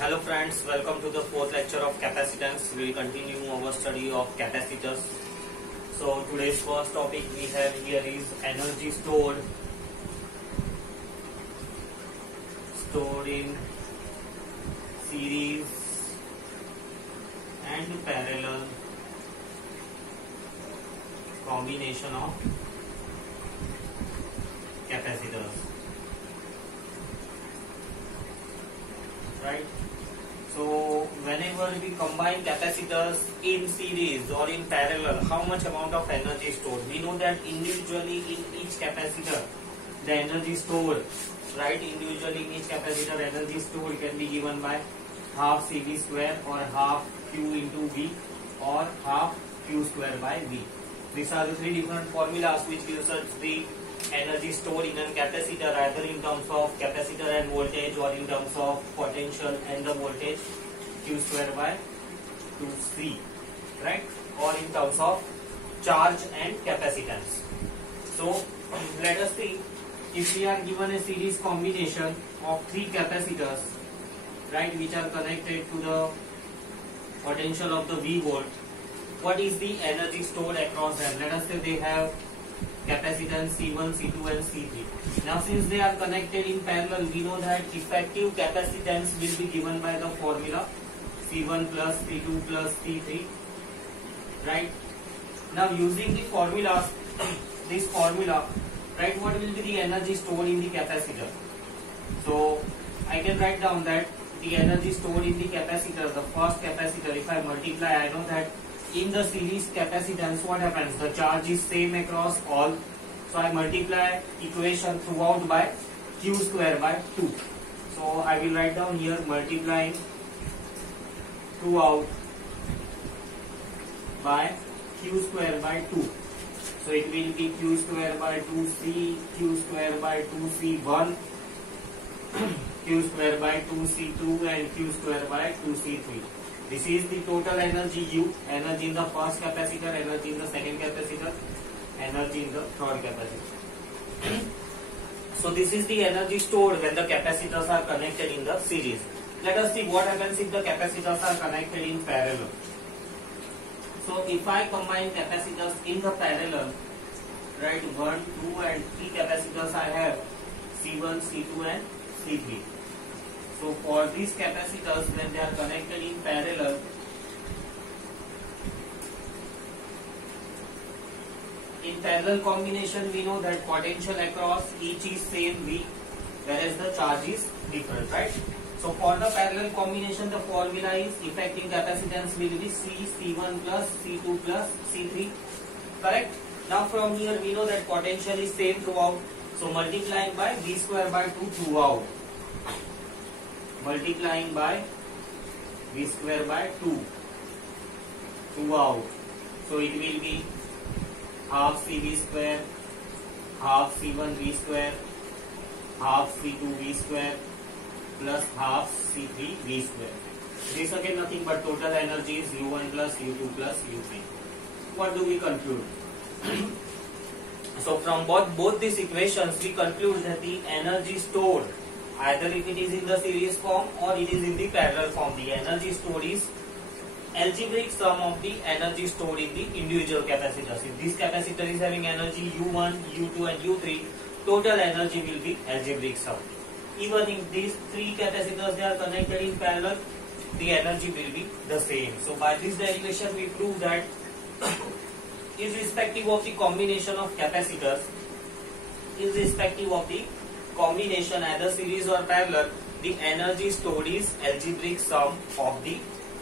Hello friends, welcome to the fourth lecture of capacitance. We will continue our study of capacitors. So today's first topic we have here is energy stored in series and parallel combination of capacitors. Right? So whenever we combine capacitors in series or in parallel, how much amount of energy is stored? We know that individually in each capacitor, the energy stored, right? Individually in each capacitor, energy stored can be given by half CV square or half Q into V or half Q square by V. These are the three different formulas which gives us the energy stored in a capacitor, either in terms of capacitor and voltage or in terms of potential and the voltage, Q square by 2C, right? Or in terms of charge and capacitance. So let us see, if we are given a series combination of three capacitors, right, which are connected to the potential of the V volt, what is the energy stored across them? Let us say they have capacitance C1, C2 and C3. Now since they are connected in parallel, we know that effective capacitance will be given by the formula C1 plus C2 plus C3, right? Now using the formulas, this formula, right, what will be the energy stored in the capacitor? So I can write down that the energy stored in the capacitor, the first capacitor, if I multiply, I know that in the series capacitance, what happens? The charge is same across all. So I multiply equation throughout by Q square by 2. So I will write down here multiplying throughout by Q square by 2. So it will be Q square by 2C, Q square by 2C1, Q square by 2C2 and Q square by 2C3. This is the total energy U, energy in the first capacitor, energy in the second capacitor, energy in the third capacitor. So this is the energy stored when the capacitors are connected in the series. Let us see what happens if the capacitors are connected in parallel. So if I combine capacitors in the parallel, right, 1, 2 and 3 capacitors I have, C1, C2 and C3. So for these capacitors, when they are connected in parallel, in parallel combination we know that potential across each is same V, whereas the charge is different, right? So for the parallel combination, the formula is effective capacitance will be C, C1 plus C2 plus C3, correct? Now from here we know that potential is same throughout, so multiplying by V square by 2 throughout. Multiplying by V square by 2 throughout. So it will be half CV square, half C1 V square, half C2 V square plus half C3 V square. This again nothing but total energy is U1 plus U2 plus U3. What do we conclude? So from both these equations we conclude that the energy stored, either if it is in the series form or it is in the parallel form, the energy stored is algebraic sum of the energy stored in the individual capacitors. If this capacitor is having energy U1, U2 and U3, total energy will be algebraic sum. Even if these three capacitors they are connected in parallel, the energy will be the same. So by this derivation we prove that irrespective of the combination of capacitors, irrespective of the combination either series or parallel, the energy stored is algebraic sum of the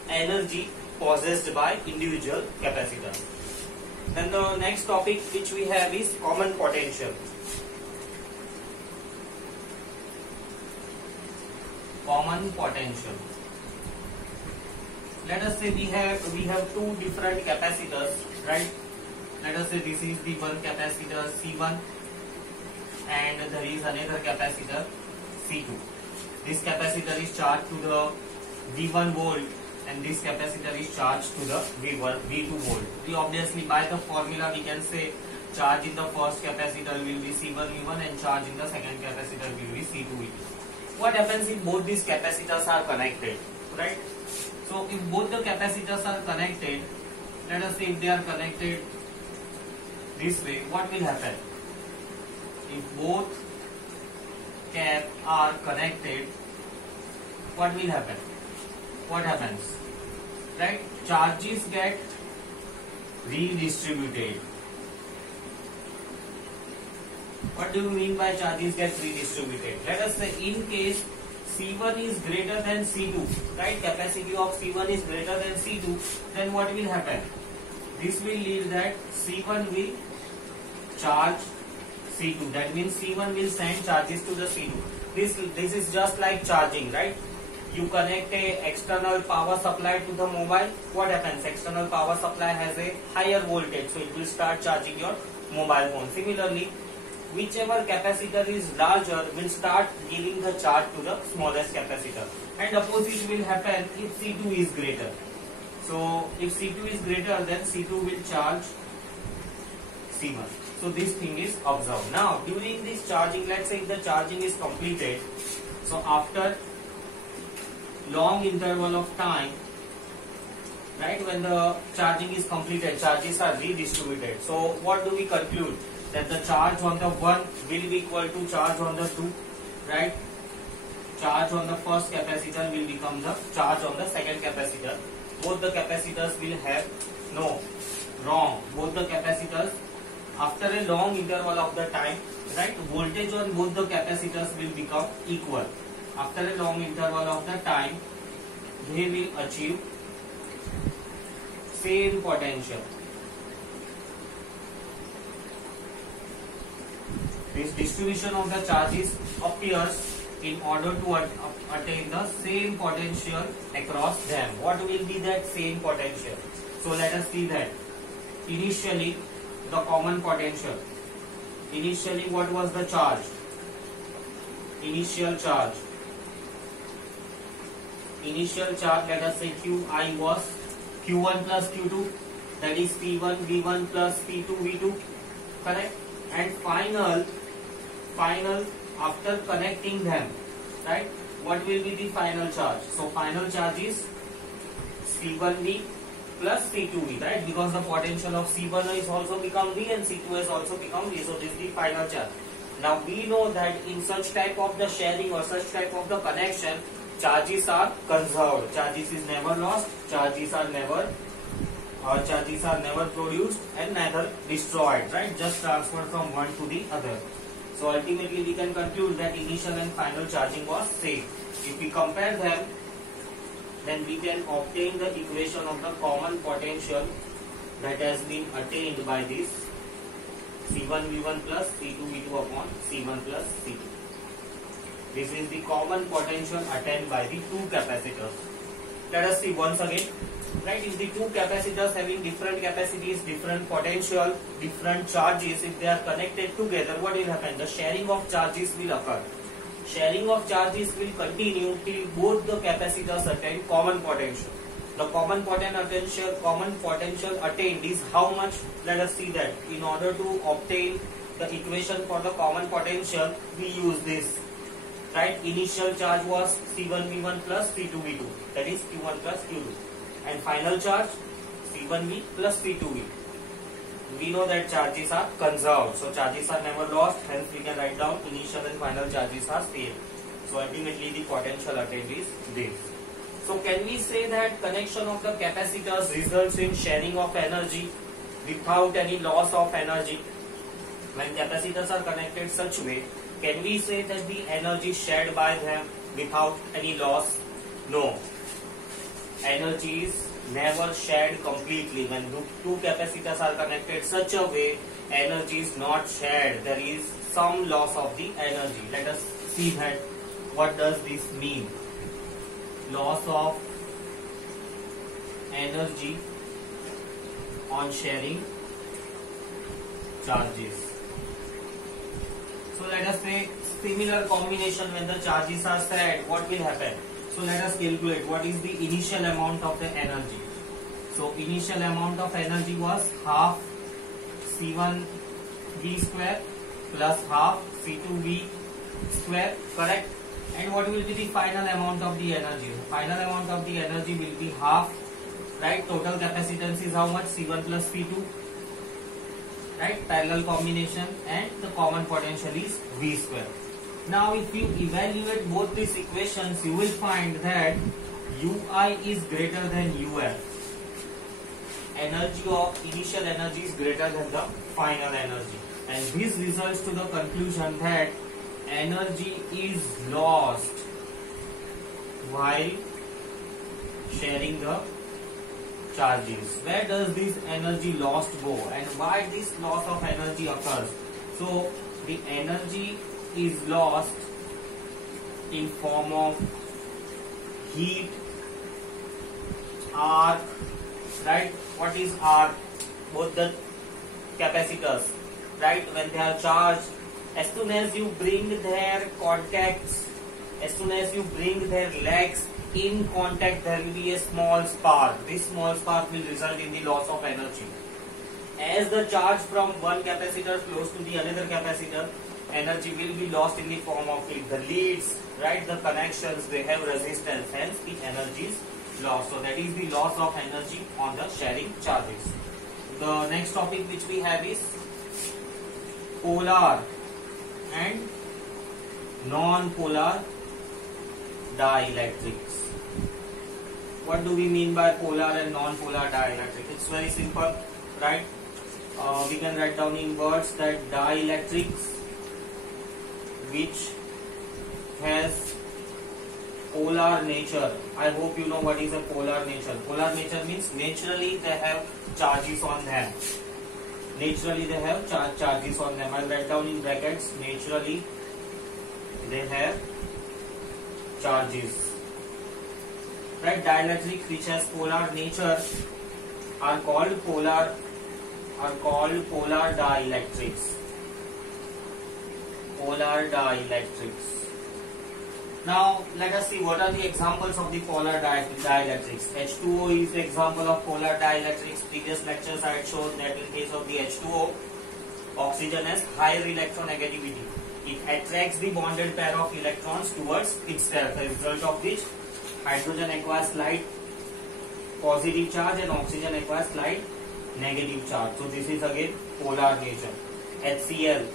energy possessed by individual capacitors. Then the next topic which we have is common potential. Common potential. Let us say we have two different capacitors, right? Let us say this is the one capacitor C1 and there is another capacitor C2. This capacitor is charged to the V1 volt and this capacitor is charged to the V2 volt. We obviously by the formula we can say charge in the first capacitor will be C1 V1 and charge in the second capacitor will be C2 V2. what happens if both these capacitors are connected, right? So if both the capacitors are connected, let us say if they are connected this way, what will happen? If both cap are connected, what will happen? What happens? Right? Charges get redistributed. What do you mean by charges get redistributed? Let us say in case C1 is greater than C2, right? Capacity of C1 is greater than C2, then what will happen? This will lead that C1 will charge C2. That means C1 will send charges to the C2. This is just like charging, right? You connect a external power supply to the mobile. What happens? External power supply has a higher voltage, so it will start charging your mobile phone. Similarly, whichever capacitor is larger will start giving the charge to the smallest capacitor, and opposite will happen if C2 is greater. So if C2 is greater, then C2 will charge C1. So this thing is observed. Now during this charging, let's say if the charging is completed, so after long interval of time, right, when the charging is completed, charges are redistributed. So what do we conclude? That the charge on the 1 will be equal to charge on the 2, right? Charge on the first capacitor will become the charge on the second capacitor. Both the capacitors will have, no, wrong. Both the capacitors, after a long interval of the time, right, voltage on both the capacitors will become equal. After a long interval of the time, they will achieve same potential. This distribution of the charges appears in order to attain the same potential across them. What will be that same potential? So let us see that. Initially, the common potential. Initially, what was the charge? Initial charge. Initial charge, let us say Qi was Q1 plus Q2, that is P1 V1 plus P2 V2, correct? And final after connecting them, right, what will be the final charge? So final charge is C1V plus C2V, right, because the potential of C1 is also become V and C2 has also become V, so this is the final charge. Now we know that in such type of the sharing or such type of the connection, charges are conserved. Charges is never lost, charges are never produced and neither destroyed, right, just transferred from one to the other. So ultimately we can conclude that initial and final charging was same. If we compare them, then we can obtain the equation of the common potential that has been attained by this C1 V1 plus C2 V2 upon C1 plus C2. This is the common potential attained by the two capacitors. Let us see once again. Right, if the two capacitors having different capacities, different potential, different charges, if they are connected together, what will happen? The sharing of charges will occur. Sharing of charges will continue till both the capacitors attain common potential. The common potential attained is how much? Let us see that. In order to obtain the equation for the common potential, we use this. Right, initial charge was C1V1 plus C2V2, that is Q1 plus Q2. And final charge C1V plus C2V. We know that charges are conserved, so charges are never lost, hence we can write down initial and final charges are same. So ultimately the potential attained is this. So can we say that connection of the capacitors results in sharing of energy without any loss of energy? When capacitors are connected such way, can we say that the energy shared by them without any loss? No. Energy is never shared completely. When two capacitors are connected such a way, energy is not shared. There is some loss of the energy. Let us see that. What does this mean? Loss of energy on sharing charges. So let us say similar combination when the charges are shared, what will happen? So let us calculate what is the initial amount of the energy. So initial amount of energy was half C1V square plus half C2V square, correct? And what will be the final amount of the energy? The final amount of the energy will be half, right? Total capacitance is how much? C1 plus C2, right? Parallel combination, and the common potential is V square. Now if you evaluate both these equations, you will find that UI is greater than UF. Energy of initial energy is greater than the final energy, and this results to the conclusion that energy is lost while sharing the charges. Where does this energy lost go, and why this loss of energy occurs? So the energy is lost in form of heat, arc, right? What is arc? Both the capacitors, right? When they are charged, as soon as you bring their contacts, as soon as you bring their legs in contact, there will be a small spark. This small spark will result in the loss of energy. As the charge from one capacitor flows to the another capacitor, energy will be lost in the form of heat. The leads, right, the connections, they have resistance, hence the energy is lost. So that is the loss of energy on the sharing charges. The next topic which we have is polar and non-polar dielectrics. What do we mean by polar and non-polar dielectric? It's very simple, right? We can write down in words that dielectrics which has polar nature. I hope you know what is a polar nature. Polar nature means naturally they have charges on them. Naturally they have charges on them. I'll write down in brackets, naturally they have charges. Right? Dielectrics which has polar nature are called polar dielectrics. Polar dielectrics. Now let us see what are the examples of the polar dielectrics. H2O is the example of polar dielectrics. Previous lectures I had shown that in case of the H2O, oxygen has higher electronegativity. It attracts the bonded pair of electrons towards itself, as a result of which hydrogen acquires slight positive charge and oxygen acquires slight negative charge. So this is again polar nature. HCl,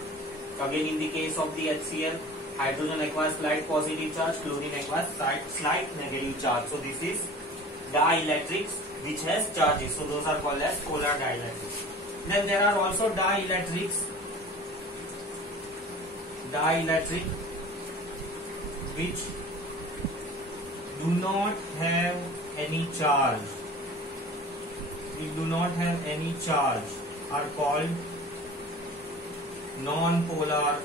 again in the case of the HCl, hydrogen acquires slight positive charge, chlorine acquires slight negative charge. So this is dielectrics which has charges. So those are called as polar dielectrics. Then there are also dielectric which do not have any charge. Are called non-polar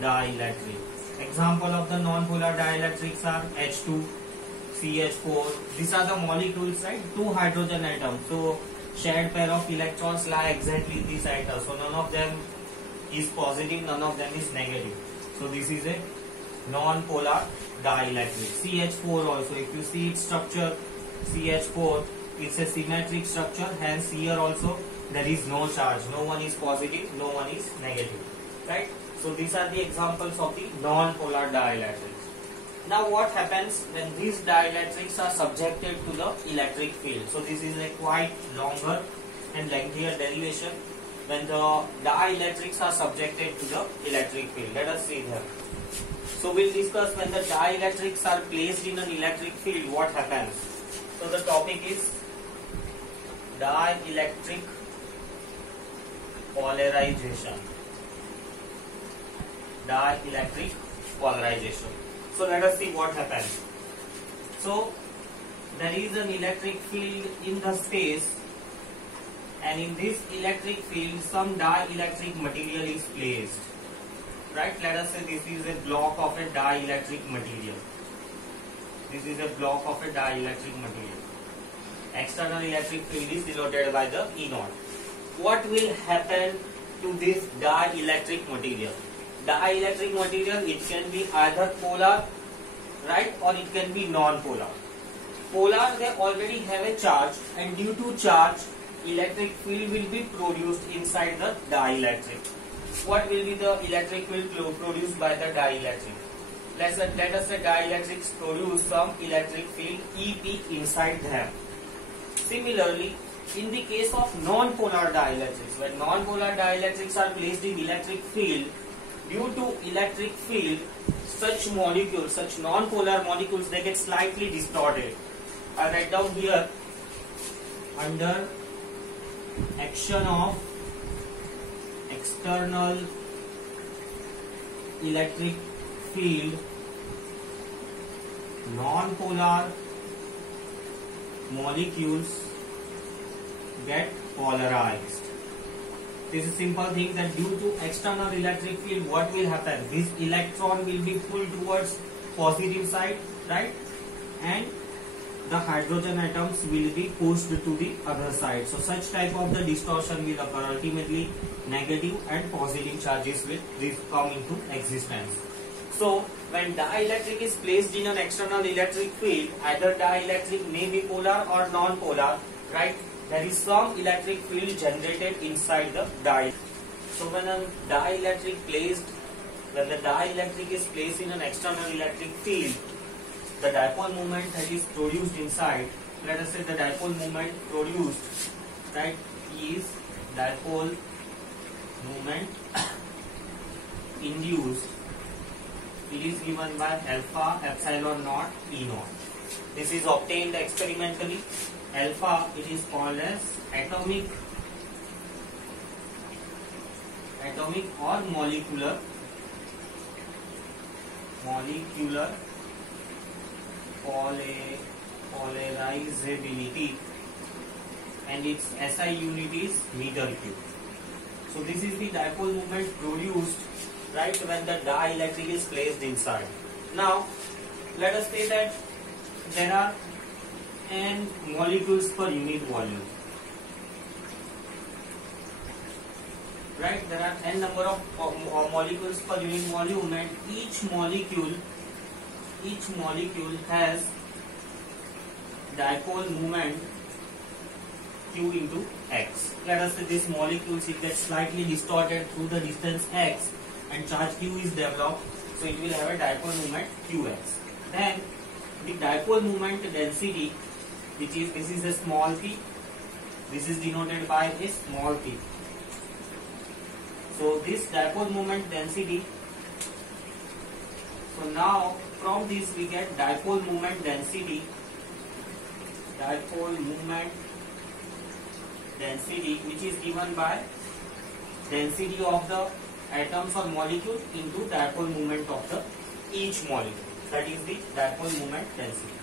dielectrics. Example of the non-polar dielectrics are H2, CH4. These are the molecules, right? Two hydrogen atoms. So shared pair of electrons lie exactly in this atom. So none of them is positive, none of them is negative. So this is a non-polar dielectric. CH4 also, if you see its structure, CH4, it's a symmetric structure, hence here also there is no charge. No one is positive, no one is negative, right? So these are the examples of the non-polar dielectrics. Now what happens when these dielectrics are subjected to the electric field? So this is a quite longer and lengthier derivation. When the dielectrics are subjected to the electric field, let us see here. So we'll discuss when the dielectrics are placed in an electric field, what happens. So the topic is dielectric polarization. Dielectric polarization. So let us see what happens. So there is an electric field in the space, and in this electric field some dielectric material is placed. Right? Let us say this is a block of a dielectric material. This is a block of a dielectric material. External electric field is denoted by the E0. What will happen to this dielectric material? Dielectric material, it can be either polar, right, or it can be non-polar. Polar, they already have a charge, and due to charge, electric field will be produced inside the dielectric. What will be the electric field produced by the dielectric? let us say dielectrics produce some electric field EP inside them. Similarly, in the case of non-polar dielectrics, when non-polar dielectrics are placed in electric field, due to electric field, such molecules, such non-polar molecules, they get slightly distorted. I write down here, under action of external electric field, non-polar molecules get polarized. This is simple thing that due to external electric field, what will happen? This electron will be pulled towards positive side, right? And the hydrogen atoms will be pushed to the other side. So such type of the distortion will occur. Ultimately, negative and positive charges will come into existence. So when dielectric is placed in an external electric field, either dielectric may be polar or non-polar, right? There is some electric field generated inside the dielectric. So when the dielectric is placed in an external electric field, the dipole moment that is produced inside, let us say the dipole moment produced, right, is dipole moment induced. It is given by alpha epsilon naught E naught. This is obtained experimentally. Alpha, it is called as atomic or molecular polarizability, and its SI unit is meter cube. So this is the dipole moment produced, right, when the dielectric is placed inside. Now let us say that there are n molecules per unit volume, right? There are n number of molecules per unit volume, and each molecule has dipole moment q into x. Let us say this molecules, it gets slightly distorted through the distance x and charge q is developed, so it will have a dipole moment qx. Then the dipole moment density, which is, this is a small p, this is denoted by a small p. So this dipole moment density, so now from this we get dipole moment density, which is given by density of the atoms or molecule into dipole moment of the each molecule. That is the dipole moment density.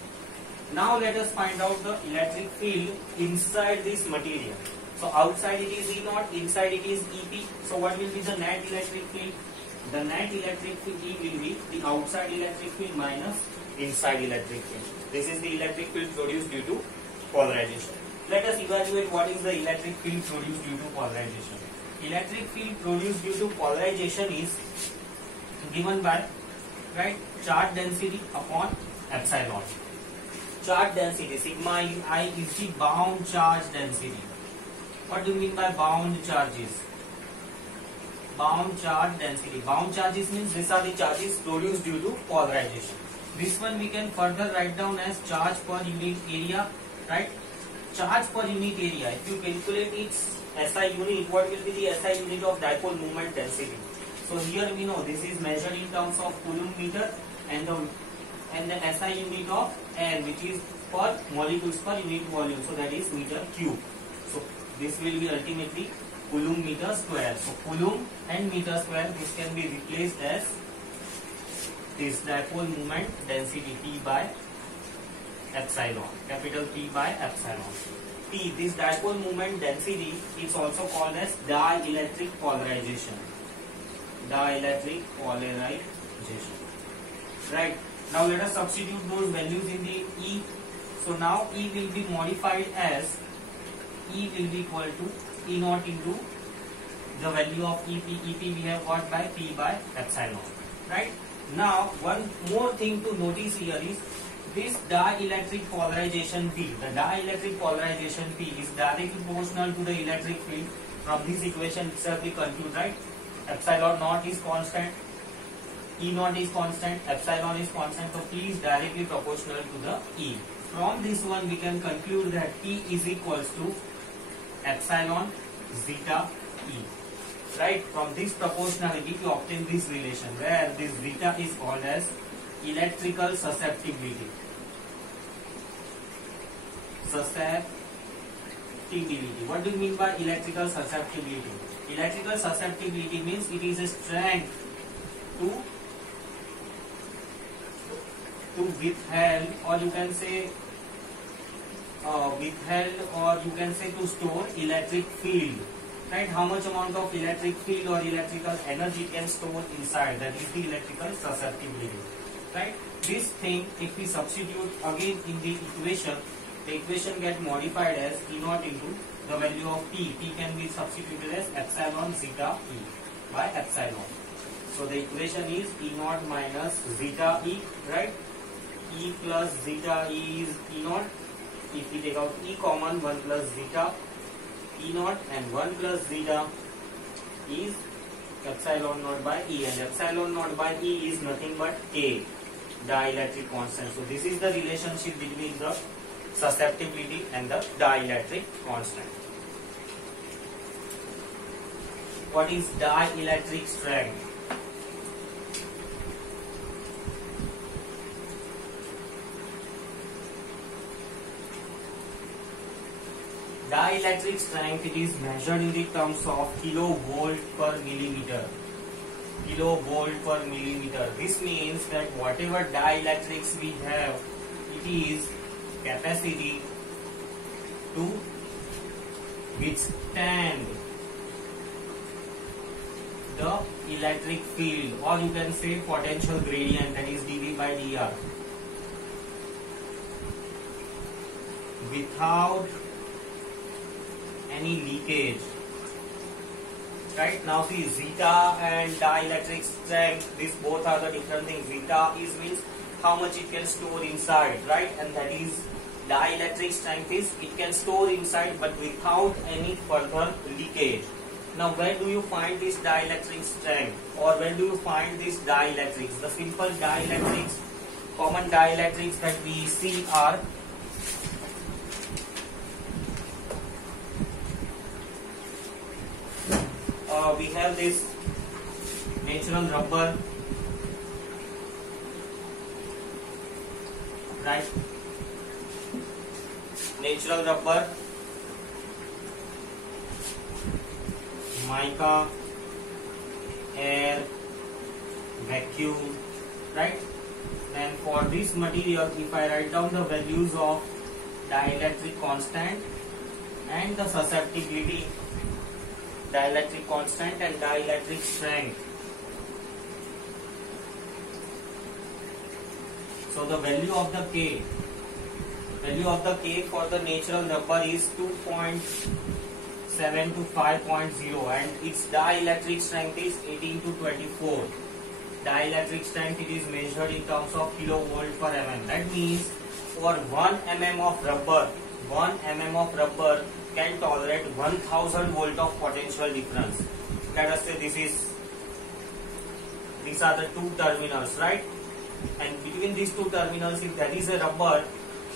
Now let us find out the electric field inside this material. So outside it is E naught, inside it is EP. So what will be the net electric field? The net electric field E will be the outside electric field minus inside electric field. This is the electric field produced due to polarization. Let us evaluate what is the electric field produced due to polarization. Electric field produced due to polarization is given by, right, charge density upon epsilon. Charge density, sigma I is the bound charge density. What do you mean by bound charges? Bound charge density. Bound charges means these are the charges produced due to polarization. This one we can further write down as charge per unit area, right? Charge per unit area. If you calculate its SI unit, what will be the SI unit of dipole moment density? So here we know this is measured in terms of coulomb meter, and the SI unit of air, which is per molecules per unit volume. So that is meter cube. So this will be ultimately coulomb meter square. So coulomb and meter square, this can be replaced as this dipole moment density P by epsilon, capital P by epsilon. P, this dipole moment density is also called as dielectric polarization. Dielectric polarization. Right. Now let us substitute those values in the E. So now E will be modified as E will be equal to E naught into the value of EP. EP we have got by P by epsilon. Right. Now one more thing to notice here is this dielectric polarization P. The dielectric polarization P is directly proportional to the electric field. From this equation itself we conclude, right? Epsilon naught is constant. E naught is constant, epsilon is constant, so P is directly proportional to the E. From this one we can conclude that P is equals to epsilon zeta E. Right? From this proportionality we obtain this relation where this zeta is called as electrical susceptibility. What do you mean by electrical susceptibility? Electrical susceptibility means it is a strength to withheld, or you can say to store electric field. Right? How much amount of electric field or electrical energy can store inside? That is the electrical susceptibility. Right? This thing, if we substitute again in the equation, the equation get modified as E naught into the value of P. P can be substituted as epsilon zeta E by epsilon. So the equation is E naught minus zeta E, right? E plus zeta E is E naught. If we take out E common, 1 plus zeta E naught, and 1 plus zeta is epsilon naught by E, and epsilon naught by E is nothing but K, dielectric constant. So this is the relationship between the susceptibility and the dielectric constant. What is dielectric strength? Dielectric strength, it is measured in the terms of kilovolt per millimeter. Kilovolt per millimeter. This means that whatever dielectrics we have, it is capacity to withstand the electric field, or you can say potential gradient, that is dV by dr, without any leakage. Right? Now see, zeta and dielectric strength, these both are the different things. Zeta is means how much it can store inside, right? And that is dielectric strength is it can store inside but without any further leakage. Now where do you find this dielectric strength, or where do you find this dielectrics? The simple dielectrics, common dielectrics that we see are we have this natural rubber, right? Natural rubber, mica, air, vacuum, right? And for this material, if I write down the values of dielectric constant and the susceptibility, dielectric constant and dielectric strength. So the value of the K for the natural rubber is 2.7 to 5.0, and its dielectric strength is 18 to 24. Dielectric strength, it is measured in terms of kilovolt per mm. That means for 1 mm of rubber, 1 mm of rubber can tolerate 1000 volt of potential difference. Let us say these are the two terminals, right? And between these two terminals, if there is a rubber,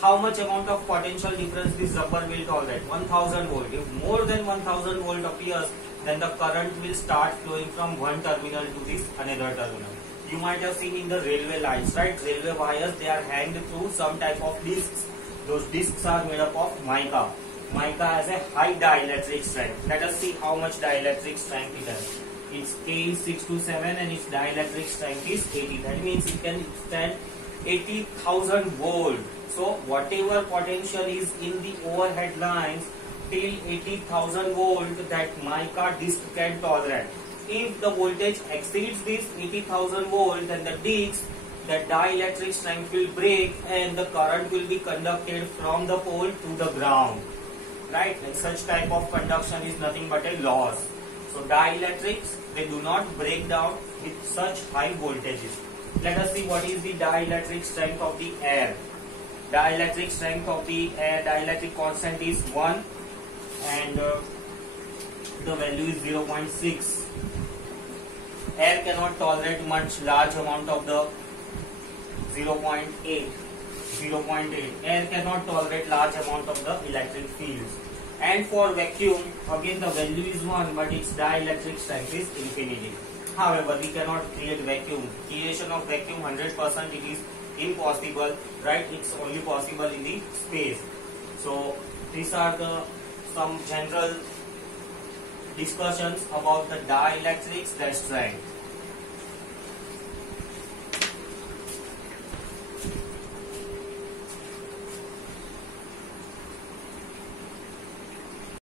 how much amount of potential difference this rubber will tolerate? 1000 volt. If more than 1000 volt appears, then the current will start flowing from one terminal to this another terminal. You might have seen in the railway lines, right? Railway wires, they are hanged through some type of discs. Those discs are made up of mica. Mica has a high dielectric strength. Let us see how much dielectric strength it has. Its K is 627 and its dielectric strength is 80. That means it can stand 80,000 volt. So whatever potential is in the overhead lines till 80,000 volt, that mica disc can tolerate. If the voltage exceeds this 80,000 volt, then the disc, the dielectric strength will break and the current will be conducted from the pole to the ground. Right? And such type of conduction is nothing but a loss. So dielectrics, they do not break down with such high voltages. Let us see what is the dielectric strength of the air. Dielectric strength of the air, dielectric constant is 1 and the value is 0.6. Air cannot tolerate much large amount of the 0.8. Air cannot tolerate large amount of the electric fields. And for vacuum, again the value is 1, but its dielectric strength is infinity. However, we cannot create vacuum. Creation of vacuum 100% it is impossible, right? It's only possible in the space. So these are the some general discussions about the dielectrics, their strength.